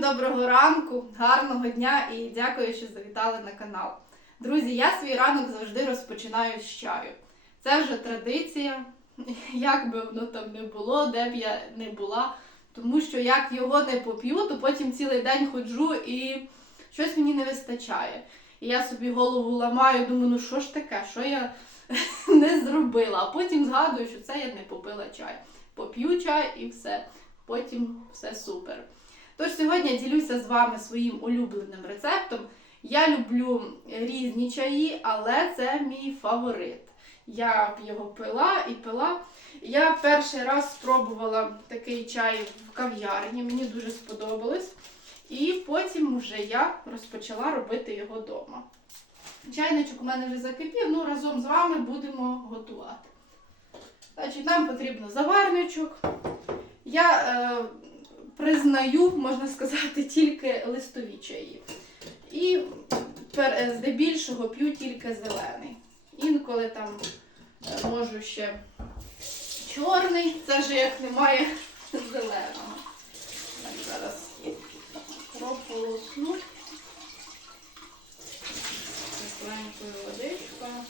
Доброго ранку, гарного дня і дякую, що завітали на канал. Друзі, я свій ранок завжди розпочинаю з чаю. Це вже традиція, як би воно там не було, де б я не була. Тому що як його не поп'ю, то потім цілий день ходжу і щось мені не вистачає. І я собі голову ламаю, думаю, ну що ж таке, що я не зробила. А потім згадую, що це я не попила чай. Поп'ю чай і все. Потім все супер. Тож сьогодні я ділюся з вами своїм улюбленим рецептом. Я люблю різні чаї, але це мій фаворит. Я його пила і пила. Я перший раз спробувала такий чай в кав'ярні, мені дуже сподобалось. І потім вже я розпочала робити його вдома. Чайничок у мене вже закипів, ну разом з вами будемо готувати. Значить, нам потрібно заварничок. Я е, признаю, можна сказати, тільки листові чаї. І е, здебільшого п'ю тільки зелений. Інколи там е, можу ще чорний, це ж як немає зеленого. Зараз прополосну тепленькою водичкою.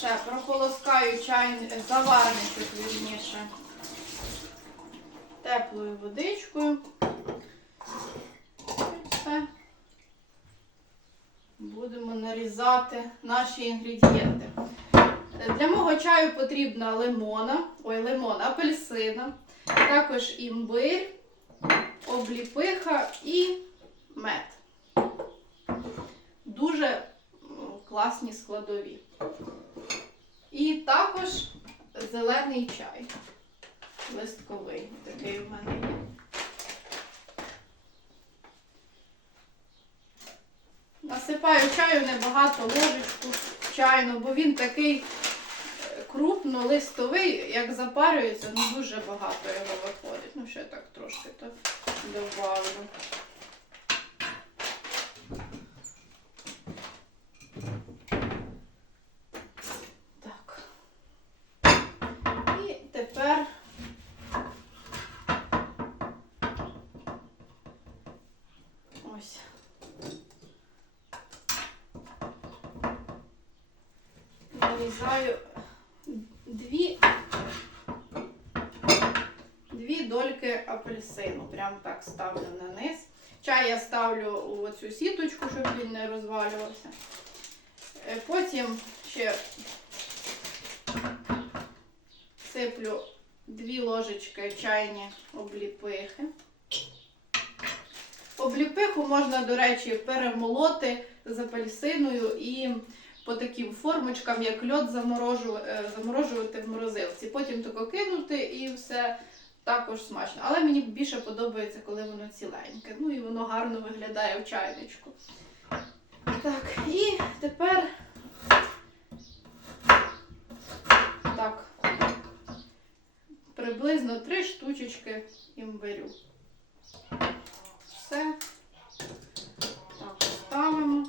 Все, прополоскаю чайний заварничок вірніше теплою водичкою. І все. Будемо нарізати наші інгредієнти. Для мого чаю потрібна лимона, ой, лимон, апельсина, також імбир, обліпиха і мед. Дуже класні складові. І також зелений чай. Листковий. Такий в мене є. Насипаю чаю небагато ложечку чайну, бо він такий е, крупно-листовий, як запарюється, ну дуже багато його виходить. Ну, ще так трошки то добавлю. Так. І тепер ось. Нарізаю дві, дві дольки апельсину. Прям так ставлю на низ. Чай я ставлю у оцю сіточку, щоб він не розвалювався. Е, Потім ще сиплю дві ложечки чайні обліпихи. Обліпиху можна, до речі, перемолоти з апельсиною і по таким формочкам, як льод, е, заморожувати в морозилці. Потім тако кинути і все також смачно. Але мені більше подобається, коли воно ціленьке. Ну і воно гарно виглядає в чайничку. Так, і тепер так, приблизно три штучечки імбирю. Все. Так, ставимо.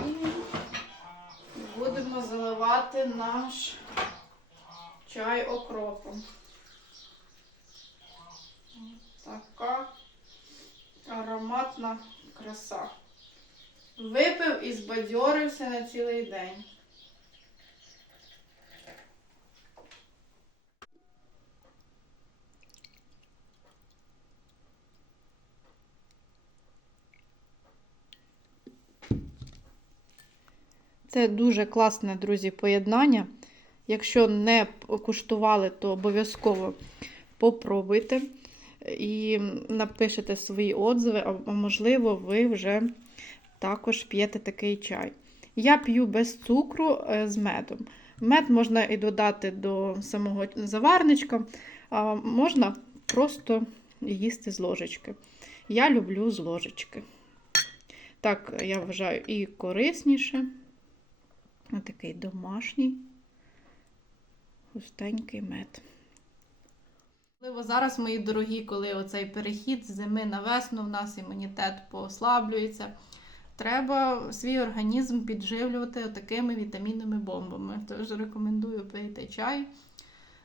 І будемо заливати наш чай окропом. Така ароматна краса. Випив і збадьорився на цілий день. Це дуже класне, друзі, поєднання. Якщо не куштували, то обов'язково попробуйте і напишете свої отзиви, а можливо, ви вже також п'єте такий чай. Я п'ю без цукру е, з медом. Мед можна і додати до самого заварничка, а можна просто їсти з ложечки. Я люблю з ложечки. Так, я вважаю, і корисніше. Отакий домашній густенький мед. Можливо, зараз, мої дорогі, коли оцей перехід з зими на весну в нас імунітет послаблюється, Треба свій організм підживлювати такими вітамінними бомбами. Тож рекомендую пийте чай,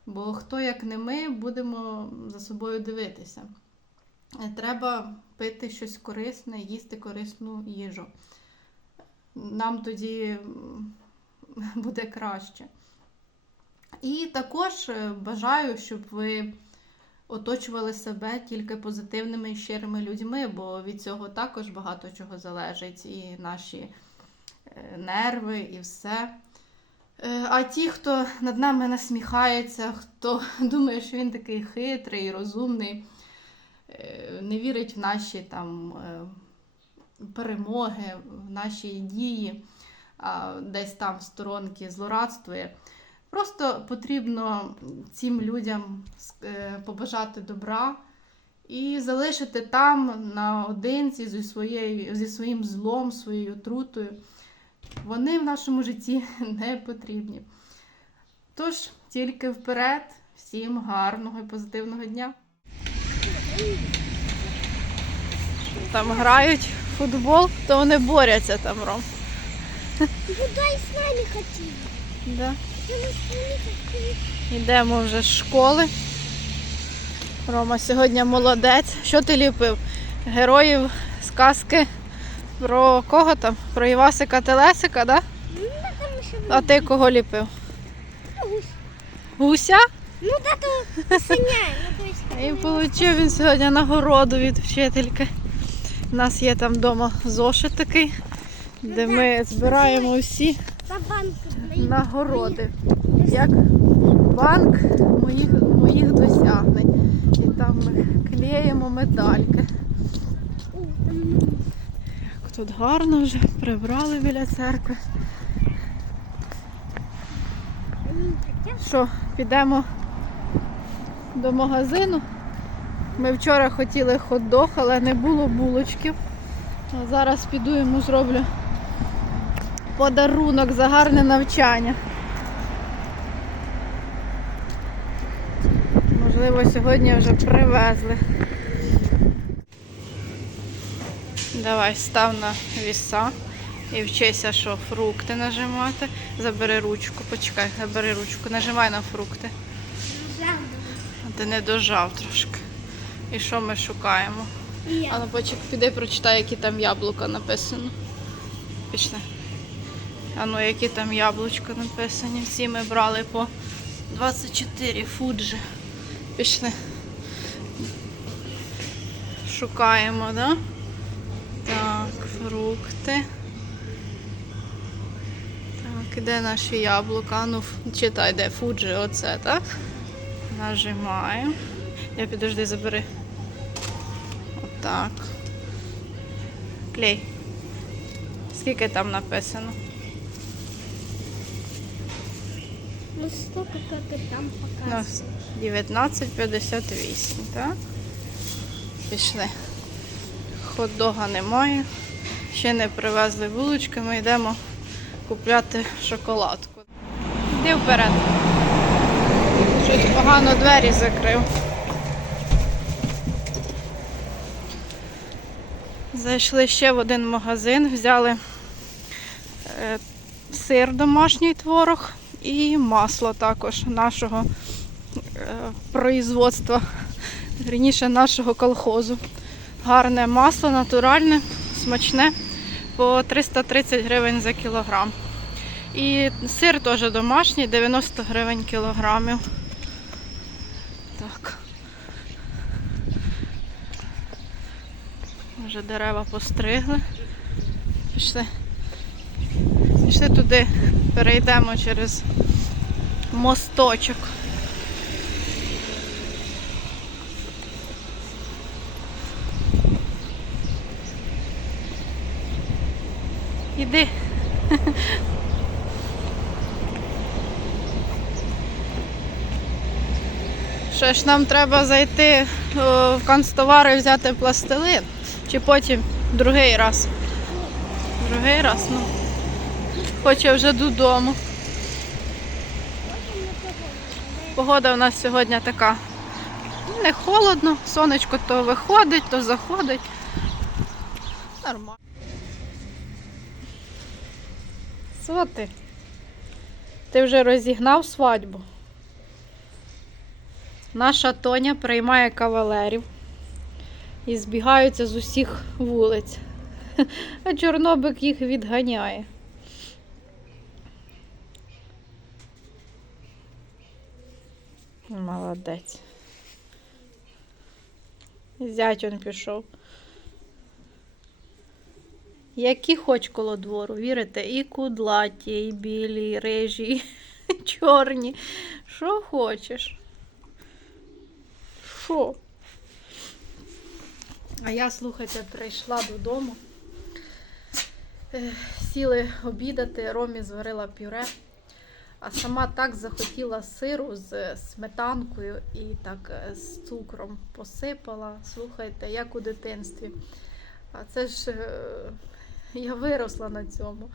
бо хто як не ми, будемо за собою дивитися. Треба пити щось корисне, їсти корисну їжу. Нам тоді буде краще. І також е, бажаю, щоб ви оточували себе тільки позитивними і щирими людьми, бо від цього також багато чого залежить, і наші е, нерви, і все. Е, А ті, хто над нами насміхається, хто думає, що він такий хитрий розумний, не вірить в наші там перемоги, в наші дії, а десь там в сторонки злорадствує. Просто потрібно цим людям е, побажати добра і залишити там наодинці зі, своєю, зі своїм злом, своєю отрутою. Вони в нашому житті не потрібні. Тож, тільки вперед, всім гарного і позитивного дня. Там грають в футбол, то вони борються там, Ром. Куда и с нами хотели? Да. Йдемо вже з школи. Рома сьогодні молодець. Що ти ліпив? Героїв сказки про кого там? Про Івасика Телесика, да? Ну, А ти кого ліпив? гусь. Гуся? Ну, да, то синяй. Ну. І отримав він сьогодні нагороду від вчительки. У нас є там вдома зошит такий, де ми збираємо всі По банку. нагороди. Як банк моїх, моїх досягнень. І там ми клеїмо медальки. Тут гарно вже прибрали біля церкви. Що, підемо до магазину. Ми вчора хотіли хот-дог, але не було булочків. А зараз піду йому зроблю подарунок за гарне навчання. Можливо, сьогодні вже привезли. Давай став на віса і вчися, що фрукти нажимати. Забери ручку, почекай, забери ручку, нажимай на фрукти. Ти не дожав трошки. І що ми шукаємо? А ну почек, піди прочитай, які там яблука написано. Пішли. А ну, які там яблучка написані. Всі ми брали по 24 фуджі. Пішли. Шукаємо, да? Так, фрукти. Так, де наші яблука? Ну, читай, де фуджі, оце, так? Нажимаємо. Я підожди, забери. Отак. Клей. Скільки там написано? Ну, столько, как там показывают. 19,58, так? Пішли. Хот-дога немає. Ще не привезли булочки, ми йдемо купляти шоколадку. Йди вперед. Щось погано двері закрив. Зайшли ще в один магазин, взяли е, сир домашній творог і масло також нашого е, производства, вірніше нашого колхозу. Гарне масло, натуральне, смачне, по 330 гривень за кілограм. І сир теж домашній, 90 гривень кілограмів. Так. Вже дерева постригли. Пішли. Пішли туди, перейдемо через мосточок. Іди. Що ж, нам треба зайти в канцтовар і взяти пластилин. Чи потім другий раз? Другий раз, ну. Хоче вже додому. Погода у нас сьогодні така не холодно, сонечко то виходить, то заходить. Нормально. Що ти? Ти вже розігнав свадьбу. Наша Тоня приймає кавалерів і збігаються з усіх вулиць. А Чорнобик їх відганяє. Молодець. Зять он пішов. Які хоч коло двору, вірите? І кудлаті, і білі, і рижі, і чорні. Що хочеш? Що? А я, слухайте, прийшла додому. Сіли обідати, Ромі зварила пюре, а сама так захотіла сиру з сметанкою і так е, з цукром посипала. Слухайте, як у дитинстві. А це ж е, я виросла на цьому.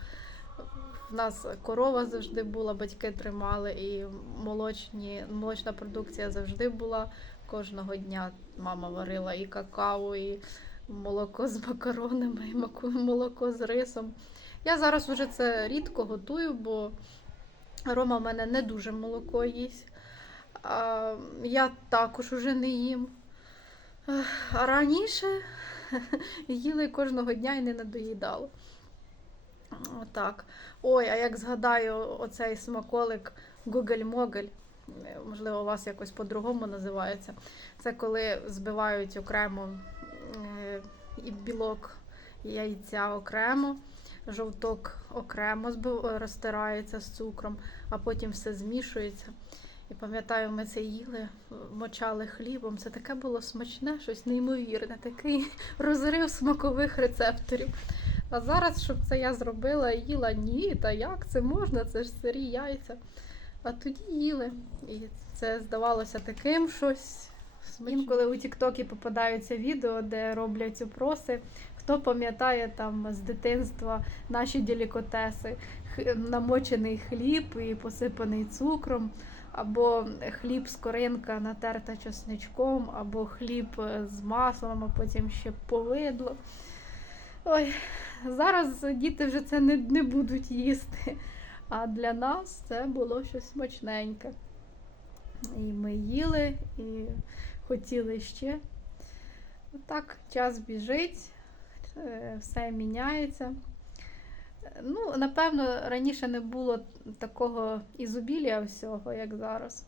В нас корова завжди була, батьки тримали, і молочні, молочна продукція завжди була. Кожного дня мама варила і какао, і молоко з макаронами, і молоко з рисом. Я зараз вже це рідко готую, бо Рома в мене не дуже молоко їсть. Я також уже не їм. А раніше їли кожного дня і не надоїдало. Отак. Ой, а як згадаю оцей смаколик Гугель-Могель, можливо, у вас якось по-другому називається. Це коли збивають окремо е, і білок яйця окремо, жовток окремо розтирається з цукром, а потім все змішується. І пам'ятаю, ми це їли, мочали хлібом. Це таке було смачне, щось неймовірне, такий розрив смакових рецепторів. А зараз, щоб це я зробила їла, ні, та як це можна? Це ж сирі яйця. А тоді їли. І це здавалося таким щось. Інколи у Тіктокі попадаються відео, де роблять упроси. Хто пам'ятає там з дитинства наші делікатеси, намочений хліб і посипаний цукром, або хліб з коринка натерта чесничком, або хліб е, з маслом, а потім ще повидло. Ой, зараз діти вже це не, не будуть їсти. А для нас це було щось смачненьке. І ми їли, і хотіли ще. Так, час біжить, все міняється. Е, Ну, напевно, раніше не було такого ізобілія всього, як зараз.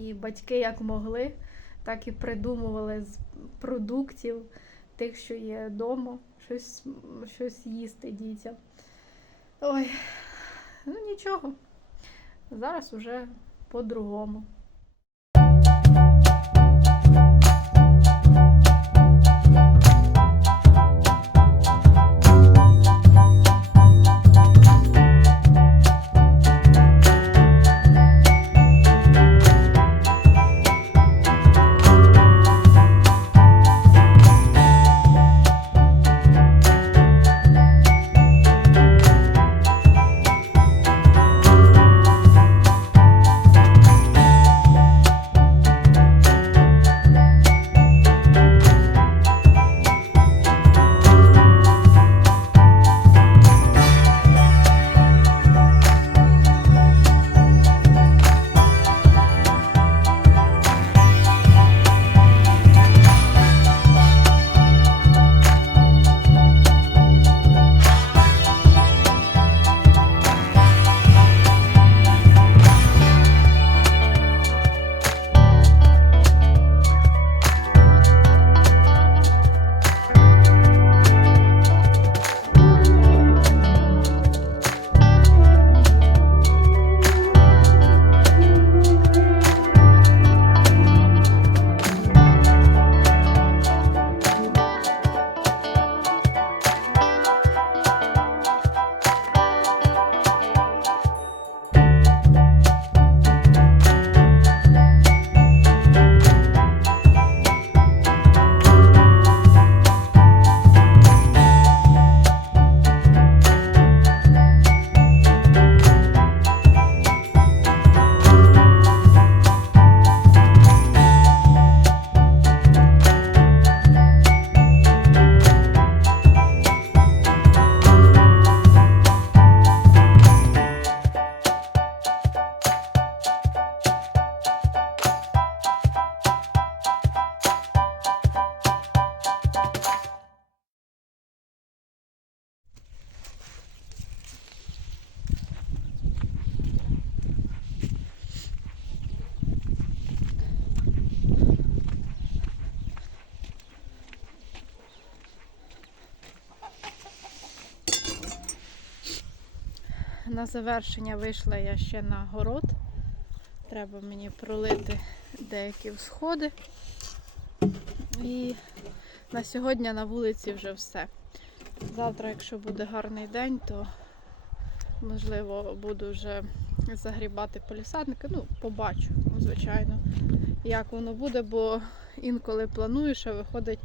І батьки як могли, так і придумували з продуктів тих, що є вдома, щось, щось їсти дітям. Ой, ну нічого. Зараз уже по-другому. На завершення вийшла я ще на город. Треба мені пролити деякі всходи. І на сьогодні на вулиці вже все. Завтра, якщо буде гарний день, то можливо буду вже загрібати полісадники. Ну, побачу, звичайно, як воно буде, бо інколи плануєш, а виходить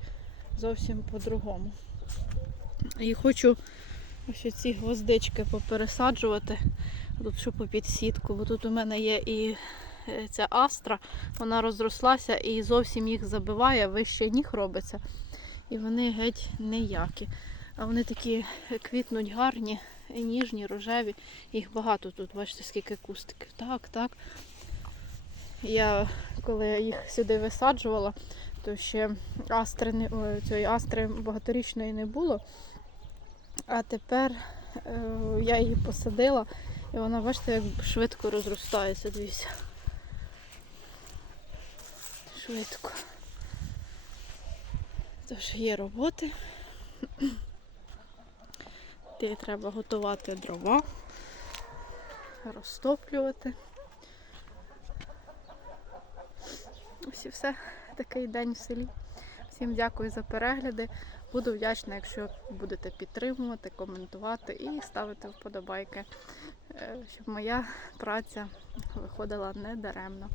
зовсім по-другому. І хочу ось ці гвоздички попересаджувати тут, що попід сітку, бо тут у мене є і е, ця астра, вона розрослася і зовсім їх забиває, вище ніг робиться. І вони геть ніякі. А вони такі квітнуть гарні, ніжні, рожеві. Їх багато тут, бачите, скільки кустиків. Так, так. Я коли їх сюди висаджувала, то ще астри, цієї астри багаторічної не було. А тепер е, я її посадила, і вона, бачите, як швидко розростається, дивіться. Швидко. Тож є роботи. Де треба готувати дрова, розтоплювати. Ось і все. Такий день в селі. Всім дякую за перегляди. Буду вдячна, якщо будете підтримувати, коментувати і ставити вподобайки, е, щоб моя праця виходила не даремно.